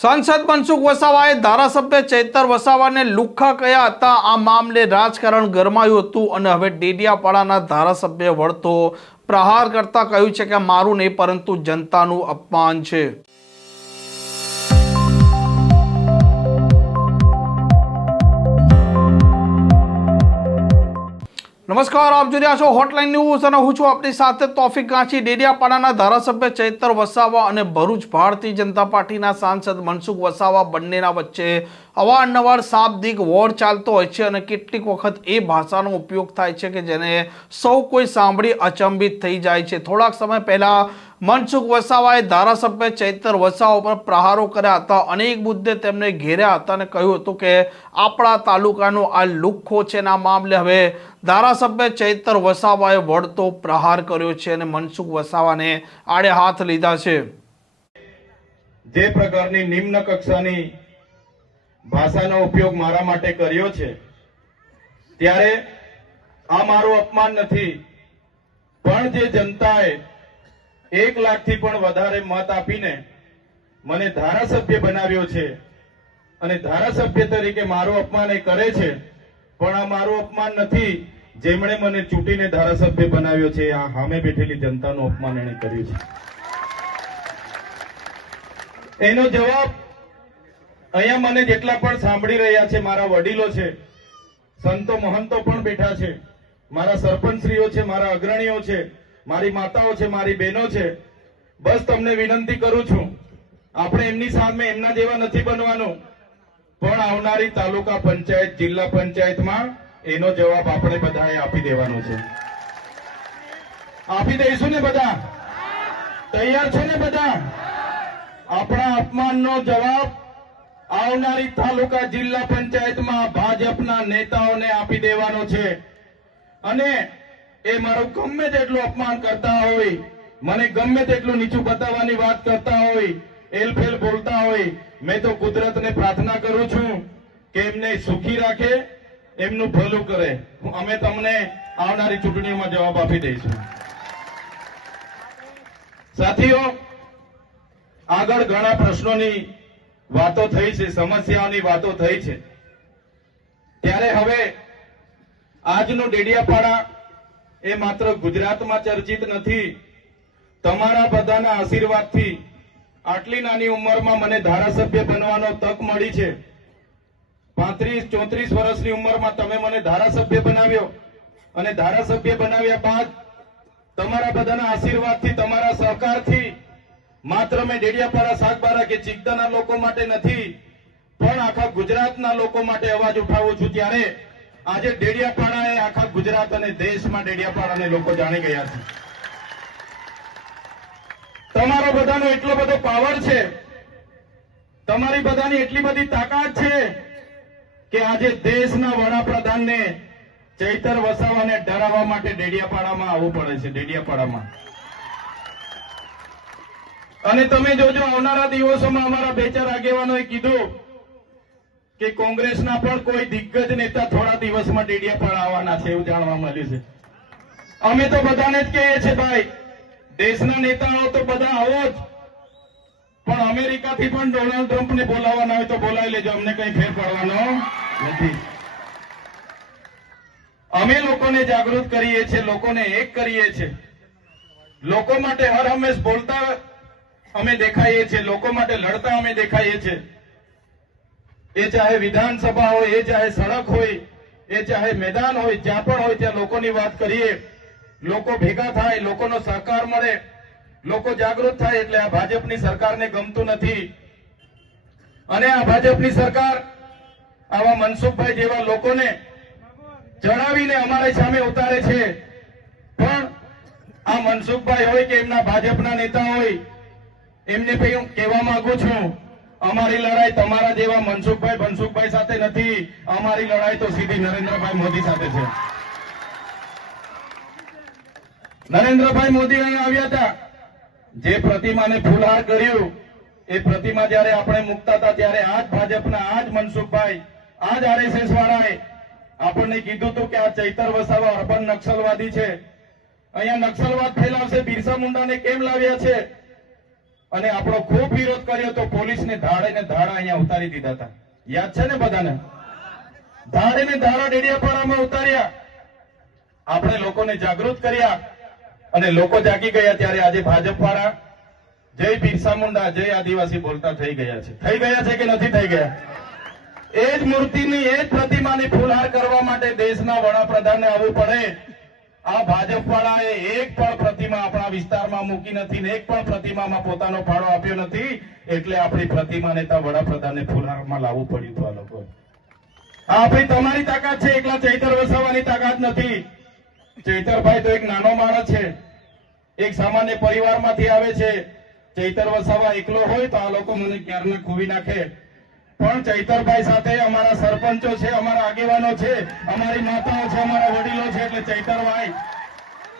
સાંસદ મનસુખ વસાવાએ ધારાસભ્ય ચૈતર વસાવાને લુખ્ખા કયા હતા. આ મામલે રાજકારણ ગરમાયું હતું અને હવે ડેડિયાપાડાના ધારાસભ્ય વળતો પ્રહાર કરતા કહ્યું છે કે મારું નહીં, પરંતુ જનતાનું અપમાન છે. નમસ્કાર, આપ જોઈ રહ્યા છો હોટલાઇન ન્યૂઝ અને હું છું આપની સાથે તોફિક ગાંચી ડેડિયાપાડાના ધારાસભ્ય ચૈતર વસાવા અને ભરૂચ ભારતીય જનતા પાર્ટીના સાંસદ મનસુખ વસાવા બંનેના વચ્ચે અવારનવાર શાબ્દિક વોર ચાલતો હોય છે અને કેટલીક વખત એ ભાષાનો ઉપયોગ થાય છે કે જેને સૌ કોઈ સાંભળી અચંબિત થઈ જાય છે. થોડાક સમય પહેલા મનસુખ વસાવાએ ધારાસભ્ય ચૈતર વસાવા પર પ્રહારો કર્યા હતા. અનેક મુદ્દે તેમને ઘેર્યા હતા અને કહ્યું હતું કે આપણા તાલુકાનો આ લુખ્ખો છે આ મામલે હવે ધારાસભ્ય ચૈતર વસાવાએ વળતો પ્રહાર કર્યો છે અને મનસુખ વસાવાને આડે હાથ લીધા છે. જે પ્રકારની નિમ્ન કક્ષાની ભાષાનો ઉપયોગ મારા માટે કર્યો છે, ત્યારે આ મારું અપમાન નથી. પણ જે જનતાએ એક લાખથી પણ વધારે મત આપીને મને ધારાસભ્ય બનાવ્યો છે. અને ધારાસભ્ય તરીકે મારું અપમાન એ કરે છે, પણ આ મારું અપમાન નથી. જેમણે મને ચૂંટીને ધારાસભ્ય બનાવ્યો છે આ સામે બેઠેલી જનતાનું અપમાન એણે કર્યું છે. એનો જવાબ અહીંયા મને જેટલા પણ સાંભળી રહ્યા છે, મારા વડીલો છે, સંતો મહંતો પણ બેઠા છે, મારા સરપંચશ્રીઓ છે, મારા અગ્રણીઓ છે મારી માતાઓ છે, મારી બહેનો છે, બસ તમને વિનંતી કરું છું. આપણે એમની સામે એમના જેવા નથી બનવાનું. પણ આવનારી તાલુકા પંચાયત, જિલ્લા પંચાયતમાં એનો જવાબ આપણે બધાએ આપી દેવાનો છે. આપી દઈશું ને બધા? તૈયાર છો ને બધા? આપણા અપમાનનો જવાબ આવનારી તાલુકા, જિલ્લા પંચાયતમાં ભાજપના નેતાઓને આપી દેવાનો છે. અને એ મારું ગમે તેટલું અપમાન કરતા હોય, મને ગમે તેટલું નીચું બતાવવાની વાત કરતા હોય, એલફેલ બોલતા હોય, મેં તો કુદરતને પ્રાર્થના કરું છું કે એમને સુખી રાખે, એમનું ભલું કરે. અમે તમને આવનારી ચૂંટણીઓમાં જવાબ આપી દઈશું. સાથીઓ, આગળ ઘણા પ્રશ્નોની વાતો થઈ છે, સમસ્યાઓની વાતો થઈ છે. ત્યારે હવે આજનું ડેડિયાપાડા એ માત્ર ગુજરાતમાં ચર્ચિત નથી, તમારા બધાના આશીર્વાદથી આટલી નાની ઉંમરમાં મને ધારાસભ્ય બનવાનો તક મળી છે. પાંત્રીસ, ચોત્રીસ વર્ષની ઉંમરમાં તમે મને ધારાસભ્ય બનાવ્યો અને ધારાસભ્ય બનાવ્યા બાદ તમારા બધાના આશીર્વાદથી, તમારા સહકારથી માત્ર મેં ડેડિયાપાડા, સાગબારા કે ચિકદાના લોકો માટે નથી, પણ આખા ગુજરાતના લોકો માટે અવાજ ઉઠાવું છું ત્યારે આજે ડેડિયાપાડા એ આખા ગુજરાત અને દેશમાં ડેડિયાપાડાને લોકો જાણી ગયા છે. તમારો બધાનો એટલો બધો પાવર છે. તમારી બધાની એટલી બધી તાકાત છે કે આજે દેશના વડાપ્રધાનને ચૈતર વસાવાને ડરાવવા માટે ડેડિયાપાડામાં આવવું પડે છે, ડેડિયાપાડામાં. અને તમે જોજો, આવનારા દિવસોમાં અમારા બે ચાર આગેવાનોએ કીધું કે કોંગ્રેસના પણ કોઈ દિગ્ગજ નેતા થોડા દિવસમાં ડેડિયાપાડા આવવાના છે એવું જાણવા મળ્યું છે. અમે તો બધાને જ કહીએ છીએ ભાઈ, દેશના નેતાઓ તો બધા આવો જ. પણ અમેરિકાથી પણ ડોનાલ્ડ ટ્રમ્પને બોલાવવાના હોય તો બોલાવી લેજો, અમને કઈ ફેર પડવાનો નથી. અમે લોકોને જાગૃત કરીએ છીએ, લોકોને એક કરીએ છીએ. લોકો માટે હર હંમેશ બોલતા અમે દેખાઈએ છીએ, લોકો માટે લડતા અમે દેખાઈએ છીએ. એ ચાહે વિધાનસભા હોય, એ ચાહે સડક હોય, એ ચાહે મેદાન હોય, જ્યાં પણ હોય ત્યાં લોકોની વાત કરીએ. લોકો ભેગા થાય, લોકોનો સહકાર મળે, લોકો જાગૃત થાય એટલે આ ભાજપની સરકારને ગમતું નથી. અને આ ભાજપની સરકાર આવા મનસુખભાઈ જેવા લોકોને જણાવીને અમારી સામે ઉતારે છે. પણ આ મનસુખભાઈ હોય કે એમના ભાજપના નેતા હોય, એમને કહેવા માંગુ છું અમારી લડાઈ તમારા જેવા મનસુખભાઈ બનસુખભાઈ સાથે નથી. અમારી લડાઈ તો સીધી નરેન્દ્રભાઈ મોદી સાથે છે. નરેન્દ્રભાઈ મોદી અહીં આવ્યા હતા. જે પ્રતિમાને ફૂલહાર કર્યું, એ પ્રતિમા જ્યારે આપણે મૂકતા હતા, ત્યારે આજ ભાજપના, આજ મનસુખભાઈ, આજ આરએસએસ વાળાએ આપણને કીધું હતું કે આ ચૈતર વસાવા અર્બન નક્સલવાદી છે. અહીંયા નક્સલવાદ ફેલાવશે. બિરસા મુંડાને કેમ લાવ્યા છે? અને આપણો ખૂબ વિરોધ કર્યો તો પોલીસને ધાડે ને ધાડા અહીંયા ઉતારી દીધા હતા. યાદ છે ને બધાને? ધાડે ને ધાડા ડેડિયાપાડામાં ઉતાર્યા. આપણે લોકોને જાગૃત કર્યા અને લોકો જાગી ગયા ત્યારે આજે ભાજપ વાળા જય બિરસા મુંડા જય આદિવાસી બોલતા થઈ ગયા છે. થઈ ગયા છે કે નથી થઈ ગયા? એ જ મૂર્તિની એ જ પ્રતિમાની ફુલહાર કરવા માટે દેશના વડાપ્રધાનને આવવું પડે. આ ભાજપ વાળાએ એક પણ પ્રતિમા આપણા વિસ્તારમાં મૂકી નથી ને એક પણ પ્રતિમામાં પોતાનો ફાળો આપ્યો નથી, એટલે આપણી પ્રતિમાને ત્યાં વડાપ્રધાનને ફુલહારમાં લાવવું પડ્યું આ લોકો. આપણી તમારી તાકાત છે, એકલા ચૈતર વસાવાની તાકાત નથી. ચૈતરભાઈ તો એક નાનો માણસ છે, એક સામાન્ય પરિવારમાંથી આવે છે. ચૈતર વસાવા એકલો હોય તો આ લોકો મને ક્યારના ખોવી નાખે? પણ ચૈતરભાઈ સાથે અમારા સરપંચો છે, અમારા આગેવાનો છે, અમારી માતાઓ છે, અમારા વડીલો છે, એટલે ચૈતરભાઈ.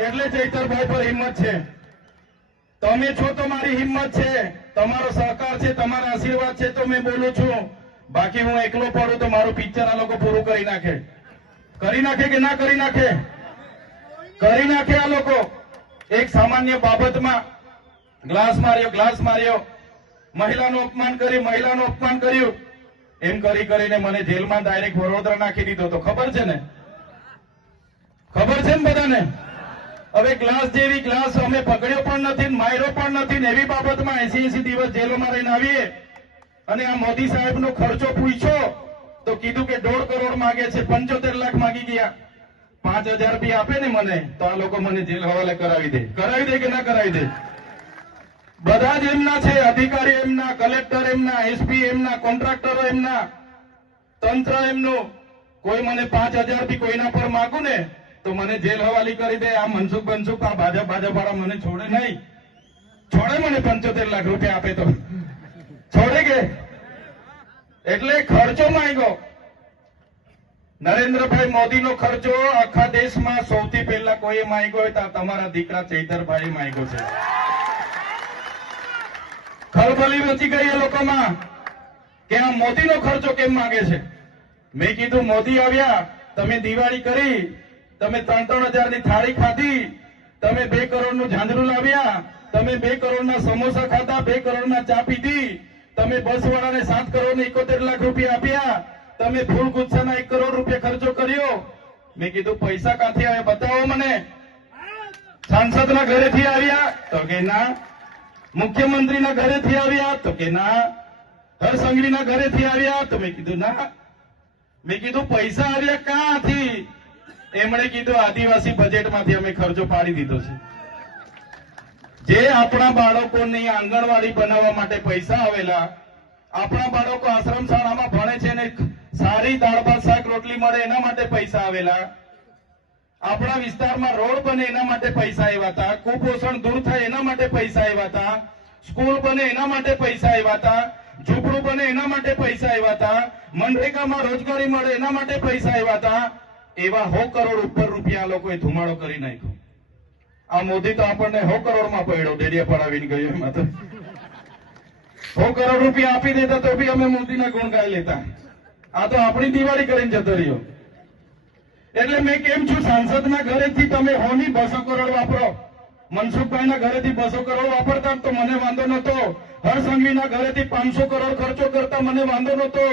એટલે ચૈતરભાઈ પર હિંમત છે. તમે છો તો મારી હિંમત છે, તમારો સહકાર છે, તમારા આશીર્વાદ છે, તો મેં બોલું છું. બાકી હું એકલો પડું તો મારું પિક્ચર આ લોકો પૂરું કરી નાખે. કરી નાખે કે ના કરી નાખે? કરી નાખે આ લોકો. એક સામાન્ય બાબતમાં ગ્લાસ માર્યો ગ્લાસ માર્યો. મહિલાનું અપમાન કર્યું, મહિલાનું અપમાન કર્યું. એમ કરી કરીને મને જેલમાં ડાયરેક્ટ વડોદરા નાખી દીધો તો ખબર છે ને? ખબર છે ને બધાને? હવે ગ્લાસ જેવી ગ્લાસ અમે પકડ્યો પણ નથી માર્યો પણ નથી એવી બાબતમાં એસી એસી દિવસ જેલોમાં રહીને આવીએ. અને આ મોદી સાહેબનો ખર્ચો પૂછ્યો તો કીધું કે દોઢ કરોડ માગે છે, પંચોતેર લાખ માગી ગયા. પાંચ હજાર રૂપિયા આપે ને મને, તો આ લોકો મને જેલ હવાલે કરાવી દે. કરાવી દે કે ના કરાવી દે? બધા જ એમના છે, અધિકારી એમના, કલેક્ટર એમના એસપી એમના, કોન્ટ્રાક્ટરો એમના, તંત્ર એમનું. કોઈ મને પાંચથી કોઈના પર માગું ને, તો મને જેલ હવાલી કરી દે. આ મનસુખ બનસુખ આ ભાજપ ભાજપ વાળા મને છોડે નહીં. છોડે મને પંચોતેર લાખ રૂપિયા આપે તો. છોડે કે? એટલે ખર્ચો માંગ્યો. નરેન્દ્રભાઈ મોદીનો ખર્ચો આખા દેશમાં સૌથી પહેલા કોઈએ માંગ્યો હોય તો તમારા દીકરા ચૈતરભાઈ માંગ્યો છે. ખળભળી મચી ગઈ એ લોકોમાં કે આ મોદીનો ખર્ચો કેમ માંગે છે? મેં કીધું મોદી આવ્યા, તમે દિવાળી કરી, તમે ત્રણ ત્રણ હજારની થાળી ખાધી, તમે બે કરોડનું ઝાંઝરું લાવ્યા, તમે બે કરોડના સમોસા ખાધા, બે કરોડના ચા પીધી, તમે બસવાળાને સાત કરોડ એકોતેર લાખ રૂપિયા આપ્યા, તમે ફૂલ ગુચ્છાના એક કરોડ રૂપિયા ખર્ચો કર્યો. મેં કીધું, પૈસા ક્યાંથી આવે બતાવો મને. સાંસદના ઘરેથી આવ્યા, તો કે, ના મુખ્યમંત્રીના ઘરેથી આવ્યા તો કે ના. હરસંઘવીના ઘરેથી આવ્યા તો મેં કીધું, ના. મેં કીધું, પૈસા આવ્યા ક્યાંથી? એમણે કીધું, આદિવાસી બજેટમાંથી અમે ખર્ચો પાડી દીધો છે. જે આપણા બાળકોની આંગણવાડી બનાવવા માટે પૈસા આવેલા, આપણા બાળકો આશ્રમ શાળામાં ભણે છે ને સારી દાળ ભાત શાક, રોટલી મળે એના માટે પૈસા આવેલા આપણા વિસ્તારમાં રોડ બને એના માટે પૈસા આવ્યા હતા, કુપોષણ દૂર થાય એના માટે પૈસા આવ્યા હતા, સ્કૂલ બને એના માટે પૈસા આવ્યા હતા, ઝૂંપડું બને એના માટે પૈસા આવ્યા હતા, મનરેગામાં રોજગારી મળે એના માટે પૈસા આવ્યા હતા, એવા હો કરોડ ઉપર રૂપિયા લોકોએ ધુમાડો કરી નાખ્યો. આ મોદી તો આપણને હો કરોડમાં પડ્યો, ડેડિયા પડાવીને ગયો એમાં તો. સો કરોડ રૂપિયા આપી દેતા તો બી અમે મોદીના ગુણ ગાઈ લેતા. આ તો આપણી દિવાળી કરીને જતો રહ્યો. એટલે મેં કેમ છું, સાંસદના ઘરેથી તમે હોની બસો કરોડ વાપરો? મનસુખભાઈના ઘરેથી બસો કરોડ વાપરતા તો મને વાંધો નતો હરસંઘવીના ઘરેથી પાંચસો કરોડ ખર્ચો કરતા મને વાંધો નતો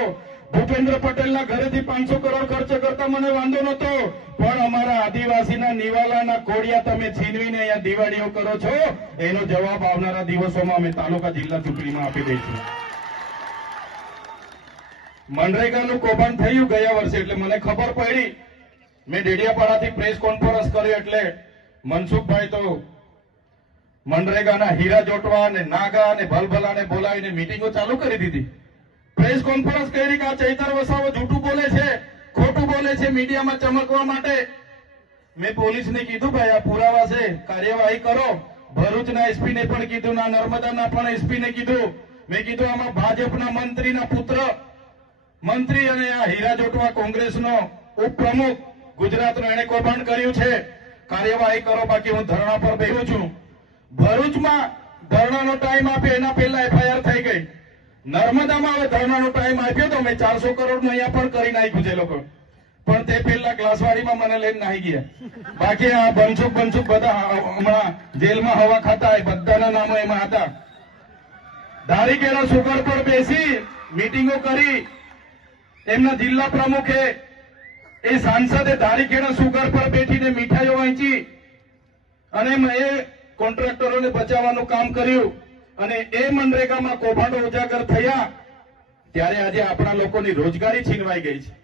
ભૂપેન્દ્ર પટેલના ઘરેથી પાંચસો કરોડ ખર્ચો કરતા મને વાંધો નતો પણ અમારા આદિવાસીના નિવાલાના કોડિયા તમે છીનવીને અહીંયા દિવાળીઓ કરો છો, એનો જવાબ આવનારા દિવસોમાં અમે તાલુકા જિલ્લા ચૂંટણીમાં આપી દઈશું. મનરેગાનું કૌભાંડ થયું ગયા વર્ષે, એટલે મને ખબર પડી. મેં ડેડિયાપાડાથી પ્રેસ કોન્ફરન્સ કર્યો એટલે મનસુખભાઈ તો મનરેગાના હીરા જોટવા અને નાગા અને ભલભલાને બોલાવીને મિટિંગો ચાલુ કરી દીધી. પ્રેસ કોન્ફરન્સ કરી કે આ ચૈતર વસાવો જૂઠું બોલે છે, ખોટું બોલે છે મીડિયામાં ચમકવા માટે? મેં પોલીસને કીધું, ભાઈ, આ પુરાવા છે, કાર્યવાહી કરો. ભરૂચના એસપીને પણ કીધું, ના, નર્મદાના પણ એસપીને કીધું. મેં કીધું, આમાં ભાજપના મંત્રીના પુત્ર. મંત્રી અને આ હીરા જોટવા કોંગ્રેસનો ઉપપ્રમુખ ગુજરાતનો એને કૌભાંડ કર્યું છે? કાર્યવાહી કરો, બાકી હું ધરણા પર બેહું છું. ભરૂચમાં ધરણાનો ટાઈમ આપ્યો એના પહેલા એફઆઈઆર થઈ ગઈ. નર્મદામાં હવે ધરણાનો ટાઈમ આપ્યો તો મેં ચારસો કરોડનું અહીંયા પણ કરી નાખ્યું છે લોકો. પણ તે પહેલા ગ્લાસવાડીમાં મને લઈને નાહી ગયા. બાકી આ બનસુક બનસુક બધા હમણાં જેલમાં હવા ખાતા બધાના નામો એમાં હતા. ધારીકેળા સુગર પર બેસી, મીટિંગો કરી, એમના જિલ્લા પ્રમુખે એ સાંસદે ધારીકેળા સુગર પર બેઠીને મીઠાઈઓ વહેંચી અને એ કોન્ટ્રાક્ટરોને બચાવવાનું કામ કર્યું અને એ મનરેગામાં કૌભાંડો ઉજાગર થયા ત્યારે આજે આપણા લોકોની રોજગારી છીનવાઈ ગઈ છે.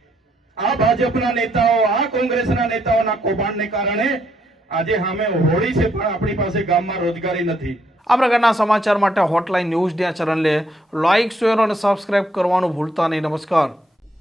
આ ભાજપના નેતાઓ, આ કોંગ્રેસના નેતાઓના કૌભાંડને કારણે આજે સામે હોળી છે પણ આપણી પાસે ગામમાં રોજગારી નથી. આ પ્રકારના સમાચાર માટે હોટલાઇન ન્યૂઝ ડે ચેનલને લાઇક શેર અને સબસ્ક્રાઇબ કરવાનું ભૂલતા નહીં. નમસ્કાર.